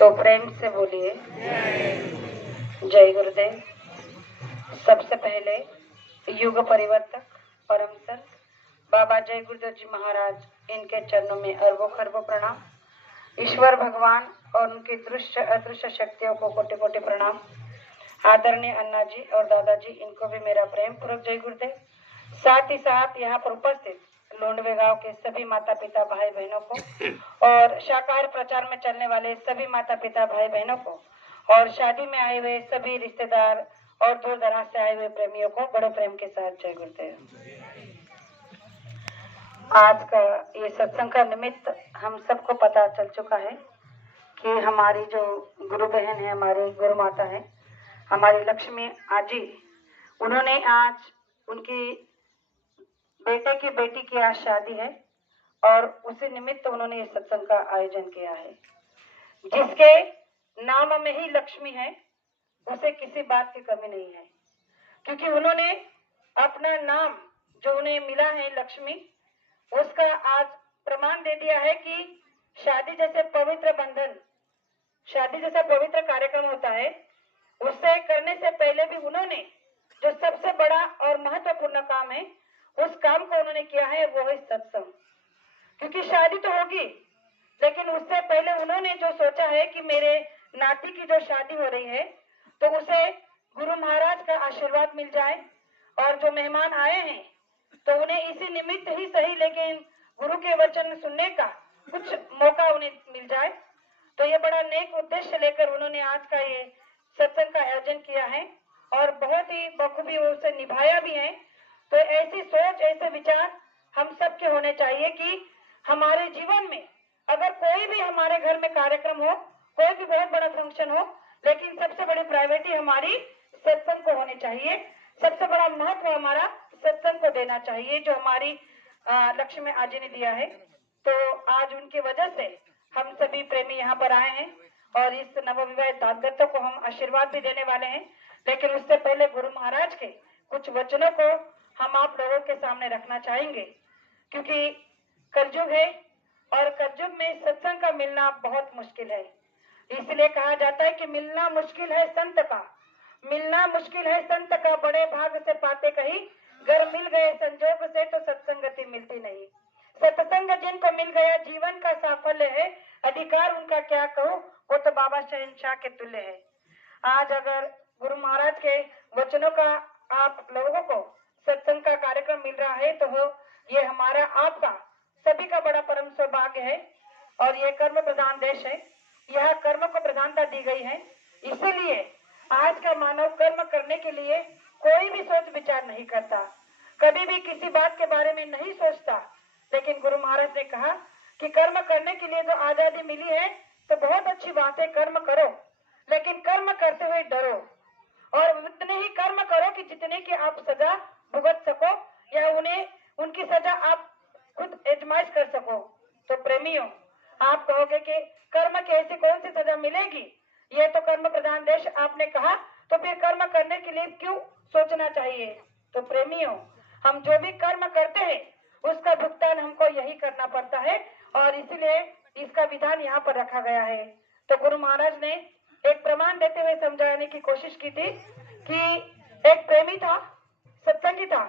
तो प्रेम से बोलिए जय गुरुदेव। सबसे पहले युग परिवर्तक परम संत बाबा जय गुरुदेव जी महाराज इनके चरणों में अरबों खरबों प्रणाम। ईश्वर भगवान और उनकी दृश्य अदृश्य शक्तियों को कोटि कोटि प्रणाम। आदरणीय अन्ना जी और दादाजी इनको भी मेरा प्रेम पूर्वक जय गुरुदेव। साथ ही साथ यहाँ पर उपस्थित लोंडवे गांव के सभी माता पिता भाई बहनों को और शाकाहार प्रचार में चलने वाले सभी माता पिता भाई बहनों को और शादी में आए हुए सभी रिश्तेदार और दूर दराज से आए हुए प्रेमियों को बड़े प्रेम के साथ जय गुरुदेव। आज का ये सत्संग का निमित्त हम सबको पता चल चुका है कि हमारी जो गुरु बहन है, हमारी गुरु माता है, हमारी लक्ष्मी आजी, उन्होंने आज उनकी बेटे की बेटी की आज शादी है और उसी निमित्त उन्होंने ये सत्संग का आयोजन किया है। जिसके नाम में ही लक्ष्मी है उसे किसी बात की कमी नहीं है, क्योंकि उन्होंने अपना नाम जो उन्हें मिला है लक्ष्मी, उसका आज प्रमाण दे दिया है कि शादी जैसे पवित्र बंधन, शादी जैसा पवित्र कार्यक्रम होता है, उससे करने से पहले भी उन्होंने जो सबसे बड़ा और महत्वपूर्ण काम है उस काम को उन्होंने किया है, वो है सत्संग। क्योंकि शादी तो होगी, लेकिन उससे पहले उन्होंने जो सोचा है कि मेरे नाती की जो शादी हो रही है तो उसे गुरु महाराज का आशीर्वाद मिल जाए और जो मेहमान आए हैं तो उन्हें इसी निमित्त ही सही, लेकिन गुरु के वचन सुनने का कुछ मौका उन्हें मिल जाए। तो ये बड़ा नेक उद्देश्य लेकर उन्होंने आज का ये सत्संग का आयोजन किया है और बहुत ही बखूबी उसे निभाया भी है। तो ऐसी सोच, ऐसे विचार हम सबके होने चाहिए कि हमारे जीवन में अगर कोई भी हमारे घर में कार्यक्रम हो, कोई भी बहुत बड़ा फंक्शन हो, लेकिन सबसे बड़ी प्रायोरिटी हमारी सत्संग को होनी चाहिए। सबसे बड़ा महत्व हमारा सत्संग को देना चाहिए, जो हमारी लक्ष्मी आजी ने दिया है। तो आज उनकी वजह से हम सभी प्रेमी यहाँ पर आए हैं और इस नवविवाहित दाम्पत्य को हम आशीर्वाद भी देने वाले हैं। लेकिन उससे पहले गुरु महाराज के कुछ वचनों को हम आप लोगों के सामने रखना चाहेंगे, क्योंकि कलयुग है और कलयुग में सत्संग का मिलना बहुत मुश्किल है। इसलिए कहा जाता है कि मिलना मुश्किल है संत का, मिलना मुश्किल है संत का, बड़े भाग से पाते कहीं, घर मिल गए संजोग से तो सत्संगति मिलती नहीं। सत्संग जिनको मिल गया जीवन का साफल्य है, अधिकार उनका क्या कहूँ, वो तो बाबा शहंशाह के तुल्य है। आज अगर गुरु महाराज के वचनों का आप लोगों को सत्संग का कार्यक्रम मिल रहा है तो ये हमारा आपका सभी का बड़ा परम सौभाग्य है। और ये कर्म प्रधान देश है, यह कर्म को प्रधानता दी गई है। इसीलिए आज का मानव कर्म करने के लिए कोई भी सोच विचार नहीं करता, कभी भी किसी बात के बारे में नहीं सोचता। लेकिन गुरु महाराज ने कहा कि कर्म करने के लिए जो आजादी मिली है तो बहुत अच्छी बात है, कर्म करो, लेकिन कर्म करते हुए डरो और उतने ही कर्म करो कि जितने की आप सजा भुगत सको या उन्हें उनकी सजा आप खुद आजमाइश कर सको। तो प्रेमियों, आप कहोगे कि कर्म की ऐसी कौन सी सजा मिलेगी, ये तो कर्म प्रधान देश आपने कहा, तो फिर कर्म करने के लिए क्यों सोचना चाहिए। तो प्रेमियों, हम जो भी कर्म करते हैं उसका भुगतान हमको यही करना पड़ता है और इसीलिए इसका विधान यहाँ पर रखा गया है। तो गुरु महाराज ने एक प्रमाण देते हुए समझाने की कोशिश की थी कि एक प्रेमी था, सत्संगी था,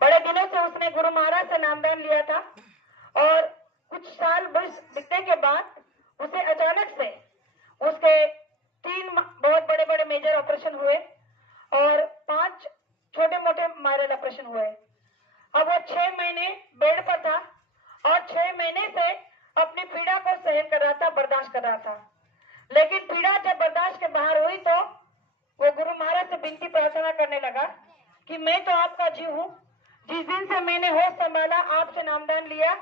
बड़े दिनों से उसने गुरु महाराज से नामदान लिया था और कुछ साल वर्ष बीतने के बाद उसे अचानक से उसके 3 बहुत बड़े बड़े मेजर ऑपरेशन हुए और 5 छोटे मोटे माइनर ऑपरेशन हुए। अब वो 6 महीने बेड पर था और 6 महीने से अपनी पीड़ा को सहन कर रहा था, बर्दाश्त कर रहा था। लेकिन पीड़ा जब बर्दाश्त के बाहर हुई तो वो गुरु महाराज से विनती प्रार्थना करने लगा कि मैं तो आपका जीव हूँ, जिस दिन से मैंने होश संभाला, आपसे नामदान लिया,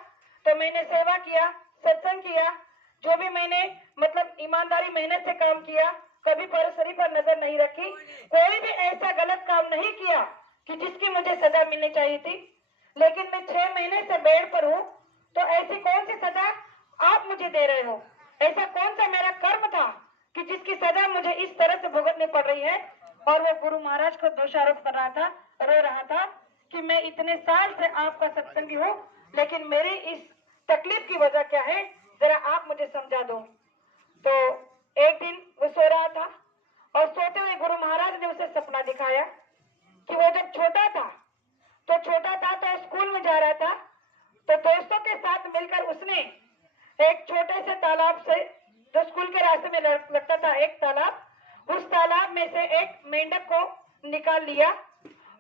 तो मैंने सेवा किया, सत्संग किया, जो भी मैंने मतलब ईमानदारी मेहनत से काम किया, कभी परसरी पर नजर नहीं रखी, कोई भी ऐसा गलत काम नहीं किया कि जिसकी मुझे सजा मिलनी चाहिए थी। लेकिन मैं 6 महीने से बेड पर हूँ, तो ऐसी कौन सी सजा आप मुझे दे रहे हो, ऐसा कौन सा मेरा कर्म था कि जिसकी सजा मुझे इस तरह से भुगतनी पड़ रही है। और वो गुरु महाराज को दोषारोप कर रहा था, रो रहा था कि मैं इतने साल से आपका सत्संगी हूँ, लेकिन मेरी इस तकलीफ की वजह क्या है, जरा आप मुझे समझा दो। तो एक दिन वो सो रहा था और सोते हुए गुरु महाराज ने उसे सपना दिखाया कि वो जब छोटा था तो स्कूल में जा रहा था, तो दोस्तों के साथ मिलकर उसने एक छोटे से तालाब से, जो स्कूल के रास्ते में लगता था एक तालाब, उस तालाब में से एक मेंढक को निकाल लिया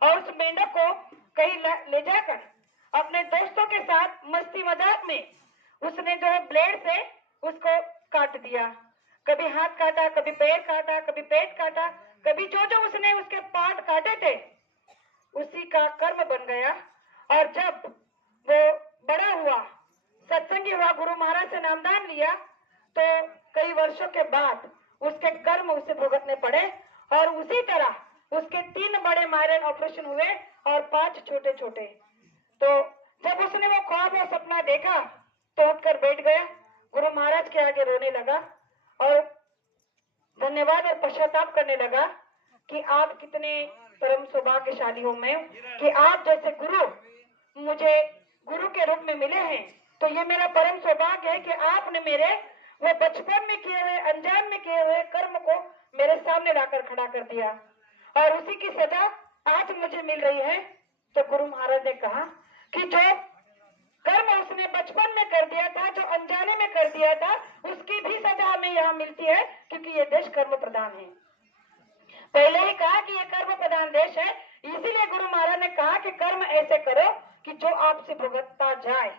और उस मेंढक को कहीं ले जाकर अपने दोस्तों के साथ मस्ती मजाक में उसने जो है ब्लेड से उसको काट दिया। कभी हाथ काटा, कभी पैर काटा, कभी पेट काटा, कभी जो जो उसने उसके पार्ट काटे थे उसी का कर्म बन गया। और जब वो बड़ा हुआ, सत्संगी हुआ, गुरु महाराज से नामदान लिया, तो कई वर्षों के बाद उसके कर्म उसे भुगतने पड़े और उसी तरह उसके 3 बड़े माइनर ऑपरेशन हुए और 5 छोटे छोटे। तो जब उसने वो ख्वाब और सपना देखा तो उठकर बैठ गया, गुरु महाराज के आगे रोने लगा और धन्यवाद और पश्चाताप करने लगा कि आप कितने परम सौभाग्यशाली हो मैं, कि आप जैसे गुरु मुझे गुरु के रूप में मिले हैं। तो ये मेरा परम सौभाग्य है कि आपने मेरे वो बचपन में किए हुए, अनजान में किए हुए कर्म को मेरे सामने लाकर खड़ा कर दिया और उसी की सजा आज मुझे मिल रही है। तो गुरु महाराज ने कहा कि जो कर्म उसने बचपन में कर दिया था, जो अनजाने में कर दिया था, उसकी भी सजा हमें यहाँ मिलती है, क्योंकि ये देश कर्म प्रधान है। पहले ही कहा कि ये कर्म प्रधान देश है, इसीलिए गुरु महाराज ने कहा कि कर्म ऐसे करो कि जो आपसे भुगतता जाए।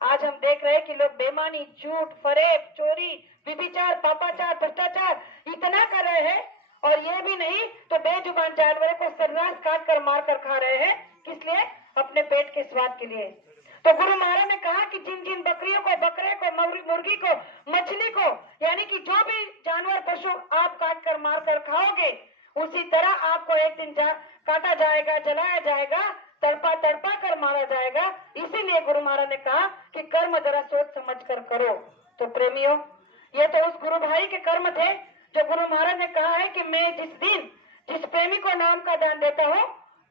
आज हम देख रहे हैं कि लोग बेईमानी, झूठ, फरेब, चोरी, व्यभिचार, पापाचार, भ्रष्टाचार इतना कर रहे हैं और ये भी नहीं तो बेजुबान जानवरों को सर्रास काट कर मार कर खा रहे हैं, किस लिए? अपने पेट के स्वाद के लिए। तो गुरु महाराज ने कहा कि जिन जिन बकरियों को, बकरे को, मुर्गी को, मछली को, यानी कि जो भी जानवर पशु आप काट कर मार कर खाओगे, उसी तरह आपको एक दिन काटा जाएगा, जलाया जाएगा, तड़पा तड़पा कर मारा जाएगा। इसीलिए गुरु महाराज ने कहा कि कर्म जरा सोच समझ कर करो। तो प्रेमियों, ये तो उस गुरु भाई के कर्म थे जो गुरु महाराज ने कहा है कि मैं जिस दिन जिस प्रेमी को नाम का दान देता हूँ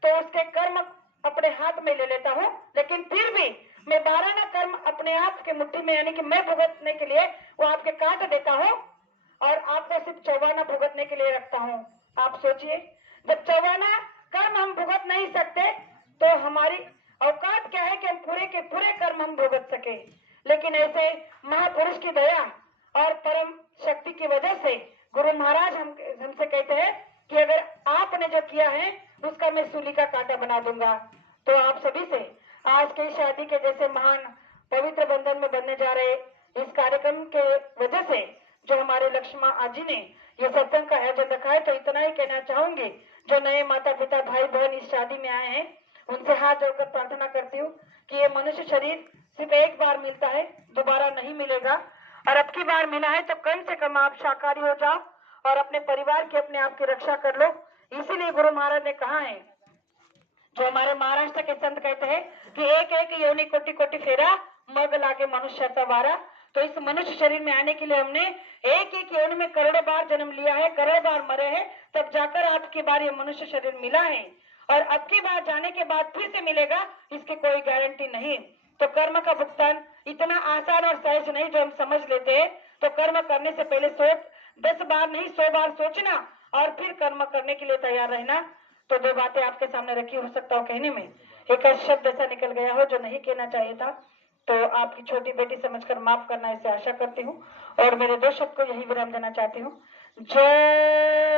तो उसके कर्म अपने हाथ में ले लेता हूँ, लेकिन फिर भी मैं 12 ना कर्म अपने आप के मुट्ठी में, यानी कि मैं भुगतने के लिए वो आपके काट देता हूँ और आपको सिर्फ 54 भुगतने के लिए रखता हूँ। आप सोचिए, जब 54 कर्म हम भुगत नहीं सकते तो हमारी औकात क्या है कि हम पूरे के पूरे कर्म हम भुगत सके। लेकिन ऐसे महापुरुष की दया और परम शक्ति की वजह से गुरु महाराज हमसे कहते हैं कि अगर आपने जो किया है उसका मैं सूली का कांटा बना दूंगा। तो आप सभी से आज के शादी के जैसे महान पवित्र बंधन में बनने जा रहे इस कार्यक्रम के वजह से जो हमारे लक्ष्मण आजी ने ये सत्संग का आयोजन रखा है, तो इतना ही कहना चाहूंगी, जो नए माता पिता भाई बहन इस शादी में आए हैं उनसे हाथ जोड़कर प्रार्थना करती हूँ कि ये मनुष्य शरीर सिर्फ एक बार मिलता है, दोबारा नहीं मिलेगा, और अब की बार मिला है तो कम से कम आप शाकाहारी हो जाओ और अपने परिवार की, अपने आप की रक्षा कर लो। इसीलिए गुरु महाराज ने कहा है, जो हमारे महाराष्ट्र के संत कहते हैं कि एक एक योनि कोटि कोटि फेरा, मग लागे मनुष्य वारा। तो इस मनुष्य शरीर में आने के लिए हमने एक एक योनि में करोड़ों बार जन्म लिया है, करोड़ों बार मरे हैं, तब जाकर आपकी बार ये मनुष्य शरीर मिला है और अब की बार जाने के बाद फिर से मिलेगा, इसकी कोई गारंटी नहीं। तो कर्म का भुगतान इतना आसान और सहज नहीं जो हम समझ लेते हैं। तो कर्म करने से पहले 10 बार नहीं 100 बार सोचना और फिर कर्म करने के लिए तैयार रहना। तो 2 बातें आपके सामने रखी, हो सकता हो कहने में एक शब्द ऐसा निकल गया हो जो नहीं कहना चाहिए था, तो आपकी छोटी बेटी समझकर माफ करना, इसे आशा करती हूँ और मेरे 2 शब्द को यही विराम देना चाहती हूँ। जय